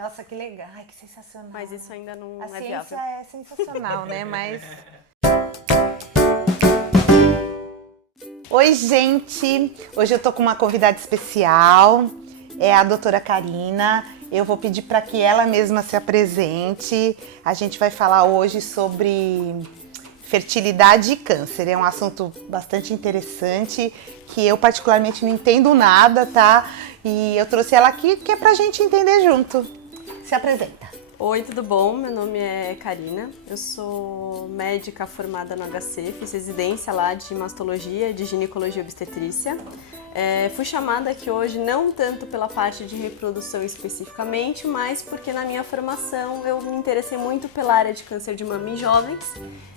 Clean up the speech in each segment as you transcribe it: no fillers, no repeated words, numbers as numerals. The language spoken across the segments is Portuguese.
Nossa, que legal. Ai, que sensacional. Mas isso ainda não A é ciência viável. é sensacional, né? Mas... Oi, gente! Hoje eu tô com uma convidada especial, é a doutora Karina. Eu vou pedir para que ela mesma se apresente. A gente vai falar hoje sobre fertilidade e câncer. É um assunto bastante interessante, que eu particularmente não entendo nada, tá? E eu trouxe ela aqui que é pra gente entender junto. Se apresenta. Oi, tudo bom? Meu nome é Karina, eu sou médica formada no HC, fiz residência lá de mastologia, de ginecologia e obstetrícia. Fui chamada aqui hoje não tanto pela parte de reprodução especificamente, mas porque na minha formação eu me interessei muito pela área de câncer de mama em jovens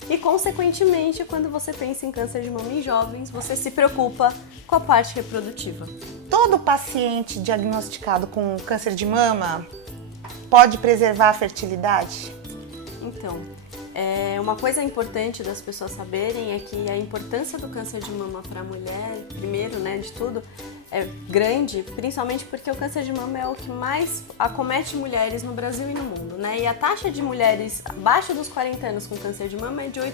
e, consequentemente, quando você pensa em câncer de mama em jovens, você se preocupa com a parte reprodutiva. Todo paciente diagnosticado com câncer de mama pode preservar a fertilidade? Então, uma coisa importante das pessoas saberem é que a importância do câncer de mama para a mulher, primeiro, né, de tudo, é grande, principalmente porque o câncer de mama é o que mais acomete mulheres no Brasil e no mundo, né? E a taxa de mulheres abaixo dos 40 anos com câncer de mama é de 8%.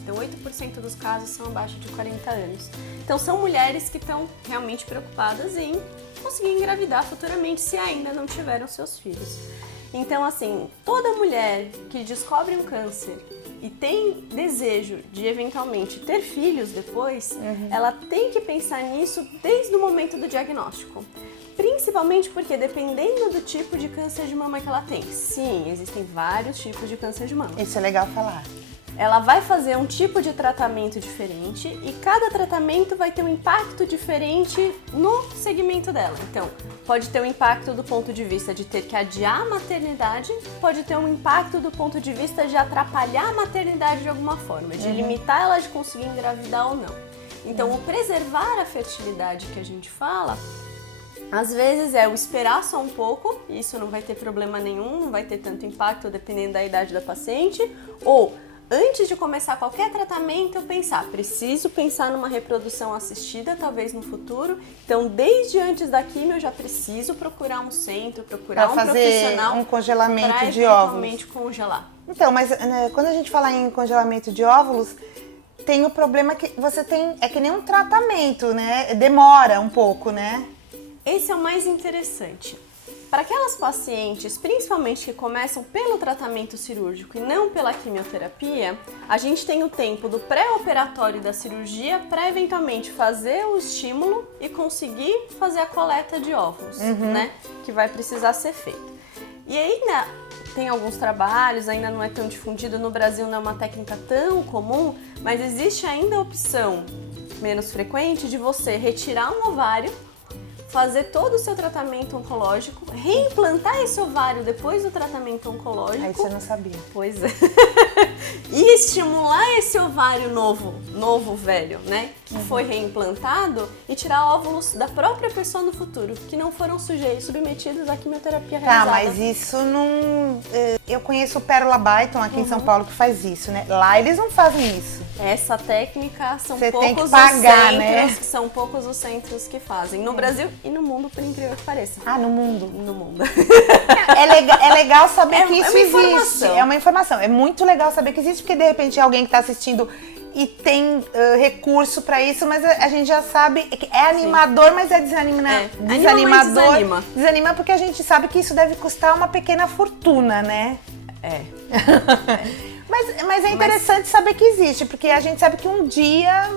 Então, 8% dos casos são abaixo de 40 anos. Então, são mulheres que estão realmente preocupadas em conseguir engravidar futuramente se ainda não tiveram seus filhos. Então, assim, toda mulher que descobre um câncer e tem desejo de eventualmente ter filhos depois, ela tem que pensar nisso desde o momento do diagnóstico. Principalmente porque dependendo do tipo de câncer de mama que ela tem. Sim, existem vários tipos de câncer de mama. Isso é legal falar. Ela vai fazer um tipo de tratamento diferente e cada tratamento vai ter um impacto diferente no segmento dela. Então, pode ter um impacto do ponto de vista de ter que adiar a maternidade, pode ter um impacto do ponto de vista de atrapalhar a maternidade de alguma forma, de limitar ela de conseguir engravidar ou não. Então, o preservar a fertilidade que a gente fala, às vezes é o esperar só um pouco, isso não vai ter problema nenhum, não vai ter tanto impacto dependendo da idade da paciente, ou antes de começar qualquer tratamento, eu preciso pensar numa reprodução assistida, talvez no futuro. Então, desde antes da quimio, eu já preciso procurar um centro, procurar um profissional um congelamento para de óvulos. eventualmente congelar. Então, mas né, quando a gente fala em congelamento de óvulos, tem o problema que você tem, é que nem um tratamento, né? Demora um pouco, né? Esse é o mais interessante. Para aquelas pacientes, principalmente que começam pelo tratamento cirúrgico e não pela quimioterapia, a gente tem o tempo do pré-operatório da cirurgia para eventualmente fazer o estímulo e conseguir fazer a coleta de óvulos, né? Que vai precisar ser feito. E aí, né, tem alguns trabalhos, ainda não é tão difundido, no Brasil não é uma técnica tão comum, mas existe ainda a opção menos frequente de você retirar um ovário, fazer todo o seu tratamento oncológico, reimplantar esse ovário depois do tratamento oncológico. Aí você não sabia. Pois é. E estimular esse ovário novo velho, né? Que foi reimplantado e tirar óvulos da própria pessoa no futuro, que não foram submetidos à quimioterapia realizada. Tá, mas isso não... Eu conheço o Pérola Byton aqui em São Paulo que faz isso, né? Lá eles não fazem isso. Essa técnica são Você poucos tem que pagar, os centros, né? São poucos os centros que fazem. No Brasil e no mundo, por incrível que pareça. Ah, no mundo. No mundo. É legal saber que isso uma existe. informação. É uma informação. É muito legal saber que existe, porque de repente alguém que está assistindo e tem recurso para isso, mas a gente já sabe que é animador, mas é desanimador. Desanima. Desanima porque a gente sabe que isso deve custar uma pequena fortuna, né? Mas é interessante saber que existe, porque a gente sabe que um dia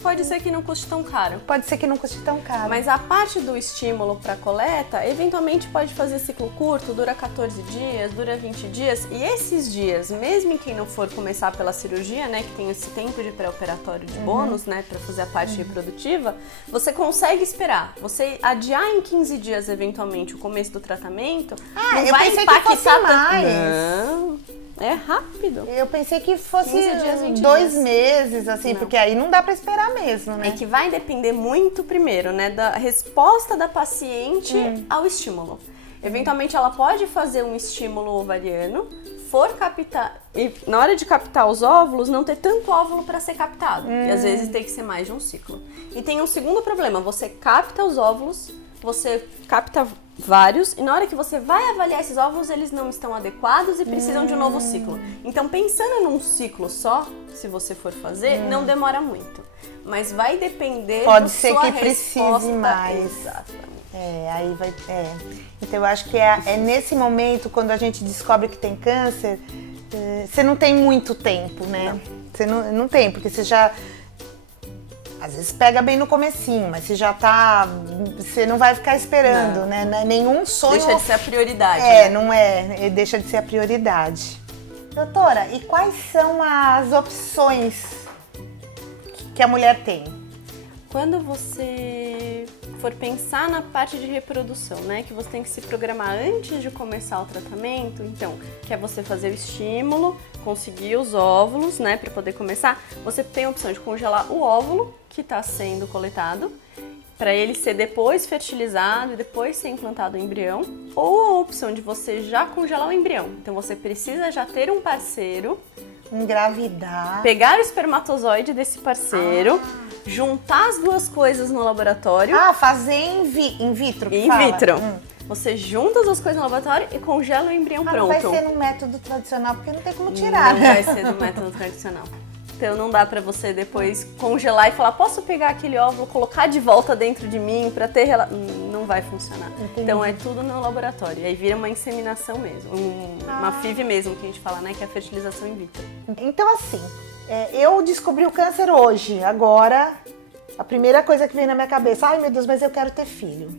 Pode ser que não custe tão caro. pode ser que não custe tão caro. Mas a parte do estímulo para coleta, eventualmente pode fazer ciclo curto, dura 14 dias, dura 20 dias. E esses dias, mesmo em quem não for começar pela cirurgia, né, que tem esse tempo de pré-operatório de bônus, né, para fazer a parte reprodutiva, você consegue esperar. Você adiar em 15 dias, eventualmente, o começo do tratamento, não eu vai pensei que impactar fosse tanto. mais. Não, é rápido. Eu pensei que fosse 15 dias, 20 2 dias. meses, assim, Não. porque aí não dá pra esperar mesmo, né? É que vai depender muito, primeiro, né, da resposta da paciente ao estímulo. Eventualmente, ela pode fazer um estímulo ovariano, for captar, e na hora de captar os óvulos, não ter tanto óvulo para ser captado. E às vezes tem que ser mais de um ciclo. E tem um segundo problema, você capta os óvulos, você capta vários e na hora que você vai avaliar esses óvulos, eles não estão adequados e precisam de um novo ciclo. Então, pensando num ciclo só, se você for fazer, não demora muito. Mas vai depender Pode ser sua que precise resposta. mais. Exatamente. Aí vai. Então eu acho que é nesse momento, quando a gente descobre que tem câncer, você não tem muito tempo, né? Você não tem, porque você já. Às vezes pega bem no comecinho, mas você não vai ficar esperando, né? Nenhum sonho... Deixa de ser a prioridade. Né? Não é, deixa de ser a prioridade. Doutora, e quais são as opções que a mulher tem? Quando você for pensar na parte de reprodução, né, que você tem que se programar antes de começar o tratamento, então, que é você fazer o estímulo, conseguir os óvulos, né, para poder começar, você tem a opção de congelar o óvulo que está sendo coletado, para ele ser depois fertilizado e depois ser implantado o embrião, ou a opção de você já congelar o embrião. Então, você precisa já ter um parceiro, engravidar, pegar o espermatozoide desse parceiro, juntar as duas coisas no laboratório. Fazer in vitro. In vitro. Você junta as duas coisas no laboratório e congela o embrião pronto. Não vai ser no método tradicional, porque não tem como tirar. Não vai ser no método tradicional. Então não dá pra você depois congelar e falar, posso pegar aquele óvulo, colocar de volta dentro de mim pra ter... Não vai funcionar. Entendi. Então é tudo no laboratório. E aí vira uma inseminação mesmo. Uma FIV mesmo, que a gente fala, né? Que é a fertilização in vitro. Então assim, eu descobri o câncer hoje. Agora, a primeira coisa que vem na minha cabeça, ai meu Deus, mas eu quero ter filho.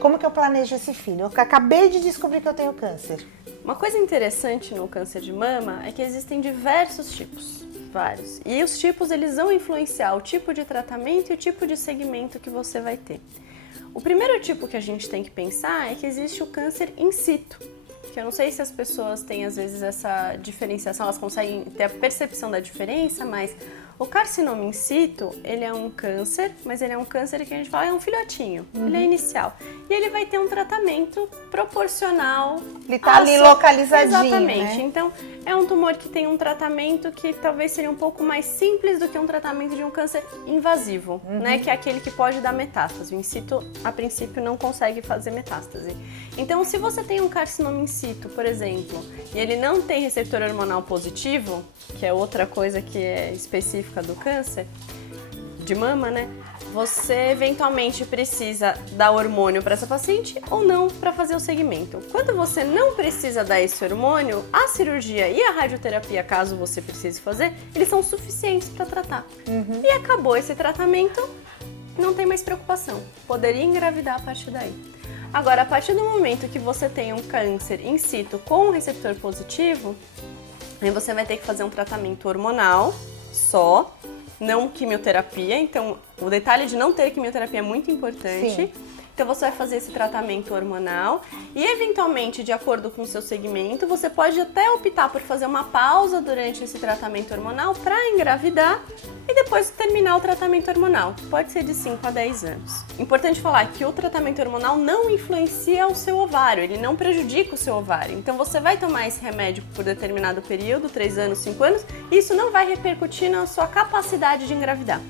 Como que eu planejo esse filho? Eu acabei de descobrir que eu tenho câncer. Uma coisa interessante no câncer de mama é que existem diversos tipos. Vários. E os tipos, eles vão influenciar o tipo de tratamento e o tipo de segmento que você vai ter. O primeiro tipo que a gente tem que pensar é que existe o câncer in situ. Que eu não sei se as pessoas têm, às vezes, essa diferenciação, elas conseguem ter a percepção da diferença, mas o carcinoma in situ, ele é um câncer, mas ele é um câncer que a gente fala é um filhotinho, ele é inicial. E ele vai ter um tratamento proporcional. Ele tá ali localizadinho, exatamente. né? Então, é um tumor que tem um tratamento que talvez seria um pouco mais simples do que um tratamento de um câncer invasivo, né? Que é aquele que pode dar metástase. O in situ, a princípio, não consegue fazer metástase. Então, se você tem um carcinoma in situ, por exemplo, e ele não tem receptor hormonal positivo, que é outra coisa que é específica do câncer de mama, né? Você eventualmente precisa dar hormônio para essa paciente ou não para fazer o segmento. Quando você não precisa dar esse hormônio, a cirurgia e a radioterapia, caso você precise fazer, eles são suficientes para tratar. E acabou esse tratamento, não tem mais preocupação. Poderia engravidar a partir daí. Agora, a partir do momento que você tem um câncer in situ com um receptor positivo, aí você vai ter que fazer um tratamento hormonal só, não quimioterapia. Então, o detalhe de não ter quimioterapia é muito importante. Sim. Então, você vai fazer esse tratamento hormonal e, eventualmente, de acordo com o seu segmento, você pode até optar por fazer uma pausa durante esse tratamento hormonal para engravidar e depois terminar o tratamento hormonal. Pode ser de 5 a 10 anos. Importante falar que o tratamento hormonal não influencia o seu ovário, ele não prejudica o seu ovário. Então, você vai tomar esse remédio por determinado período, 3 anos, 5 anos, e isso não vai repercutir na sua capacidade de engravidar.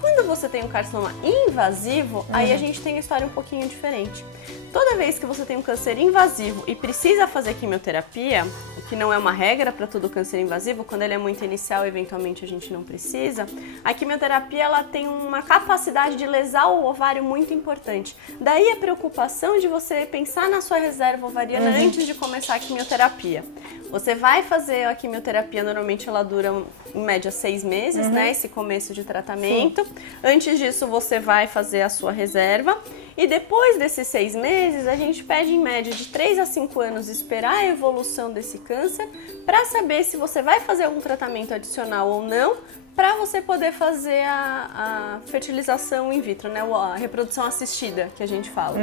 Quando você tem um carcinoma invasivo, aí a gente tem a história um pouquinho diferente. Toda vez que você tem um câncer invasivo e precisa fazer quimioterapia, o que não é uma regra para todo câncer invasivo, quando ele é muito inicial, eventualmente a gente não precisa, a quimioterapia ela tem uma capacidade de lesar o ovário muito importante. Daí a preocupação de você pensar na sua reserva ovariana antes de começar a quimioterapia. Você vai fazer a quimioterapia, normalmente ela dura em média 6 meses, né? Esse começo de tratamento. Sim. Antes disso, você vai fazer a sua reserva. E depois desses 6 meses, a gente pede em média de 3 a 5 anos esperar a evolução desse câncer para saber se você vai fazer algum tratamento adicional ou não, para você poder fazer a fertilização in vitro, né? A reprodução assistida, que a gente fala.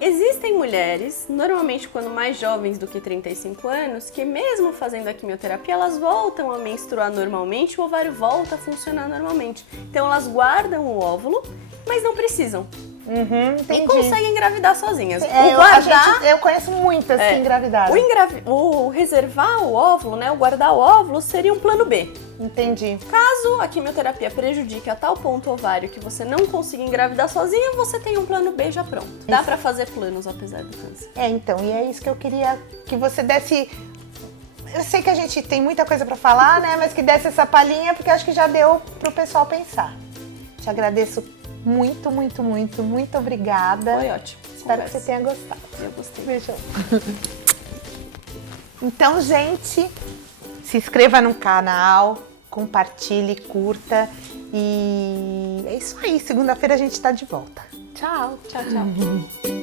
Existem mulheres, normalmente quando mais jovens do que 35 anos, que mesmo fazendo a quimioterapia, elas voltam a menstruar normalmente, o ovário volta a funcionar normalmente. Então elas guardam o óvulo, mas não precisam. Uhum, e entendi. conseguem engravidar sozinhas. Eu conheço muitas que engravidaram. O reservar o óvulo, né, o guardar o óvulo seria um plano B. Entendi. Caso a quimioterapia prejudique a tal ponto o ovário que você não consiga engravidar sozinha, você tem um plano B já pronto. Dá pra fazer planos apesar do câncer. Então, e é isso que eu queria que você desse. Eu sei que a gente tem muita coisa pra falar, né? Mas que desse essa palhinha, porque acho que já deu pro pessoal pensar. Te agradeço muito, muito, muito, muito obrigada. Foi ótimo. Espero que você tenha gostado. Eu gostei. Beijão. Então, gente, se inscreva no canal, compartilhe, curta. E é isso aí. Segunda-feira a gente tá de volta. Tchau, tchau, tchau.